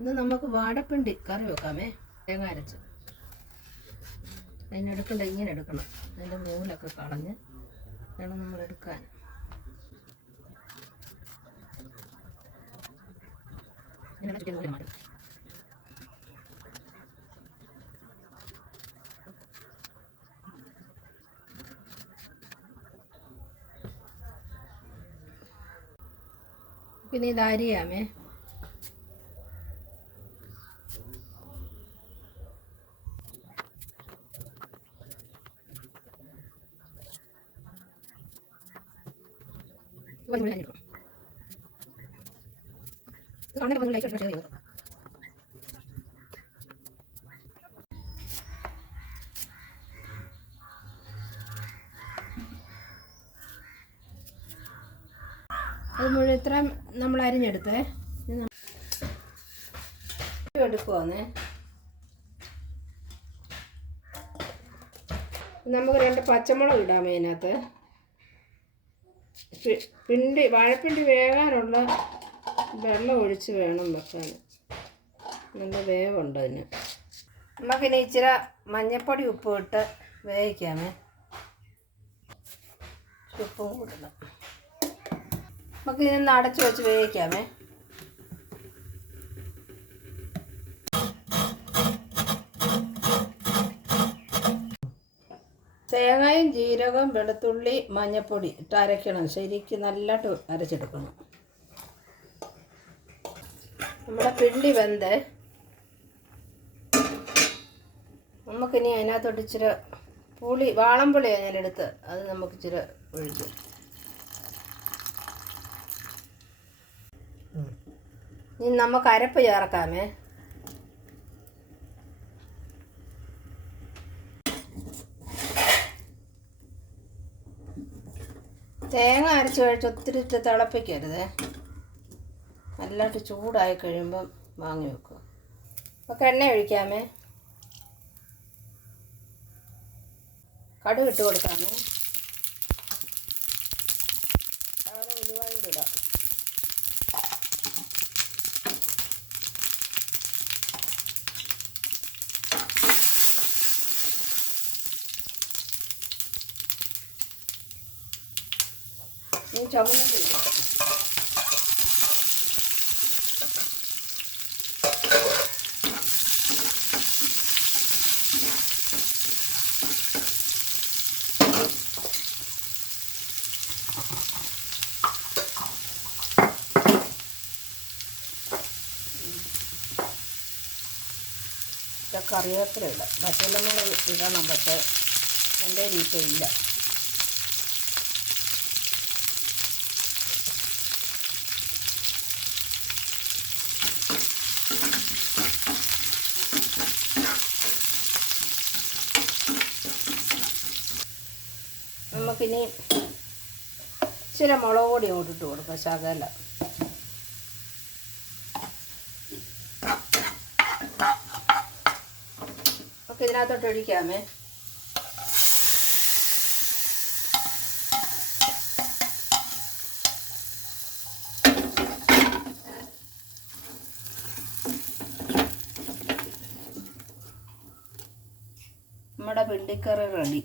ഇന്ന് നമുക്ക് വാടപ്പിണ്ടി കറി വെക്കാമേ. തേങ്ങ അരച്ച്. അതിനെടുക്കണ്ട ഇങ്ങനെ എടുക്കണം. അതിന്റെ നൂലൊക്കെ കളഞ്ഞ് വേണം നമ്മൾ എടുക്കാൻ. പിന്നെ ഇത് അരിയാമേ. അത് മുഴുവൻ ഇത്രയും നമ്മൾ അരിഞ്ഞെടുത്തേ. എടുക്കുവാന്നേ. നമുക്ക് രണ്ട് പച്ചമുളക് ഇടാം അതിനകത്ത്. പിണ്ടി വാഴപ്പിണ്ടി വേകാനുള്ള വെള്ളം ഒഴിച്ച് വേണം വെക്കാൻ. നല്ല വേവുണ്ട് അതിന്. നമുക്കിനി ഇച്ചിരി മഞ്ഞപ്പൊടി ഉപ്പ് ഇട്ട് വേവിക്കാമേ. ഉപ്പും കൂടണം. നമുക്ക് ഇതിന്ന് അടച്ചു വെച്ച് വേവിക്കാമേ. തേങ്ങയും ജീരകവും വെളുത്തുള്ളി മഞ്ഞപ്പൊടി ഇട്ട് അരയ്ക്കണം. ശരിക്ക് നല്ലതായിട്ട് അരച്ചെടുക്കണം. നമ്മുടെ പിണ്ടി വെന്ത് നമുക്കിനി അതിനകത്തോട്ട് ഇച്ചിരി പുളി വാളംപുളിയാണ് ഞാനെടുത്ത്. അത് നമുക്ക് ഇച്ചിരി ഒഴിച്ചു. ഇനി നമുക്ക് അരപ്പ് ചേർക്കാമേ. തേങ്ങ അരച്ച് കഴിച്ച് ഒത്തിരി ഇട്ട് തിളപ്പിക്കരുത്. നല്ലതായിട്ട് ചൂടായി കഴിയുമ്പം വാങ്ങി വെക്കുക. അപ്പോൾ എണ്ണ ഒഴിക്കാമേ. കടുക് ഇട്ട് കൊടുക്കാമേ. ഉലുവായും ഇടാം ഇനി ചുമന്നില്ല കറിവേപ്പില ഇടാം. മറ്റുള്ള ഇടണം പക്ഷേ എന്റെ രീതിയില്ല. നമുക്കിനി ഇച്ചിരി മുളക് പൊടി അങ്ങോട്ട് ഇട്ട് കൊടുക്കുക ശകല. നമുക്ക് ഇതിനകത്തോട്ട് ഒഴിക്കാമേ. നമ്മുടെ പിണ്ടിക്കറി റെഡി.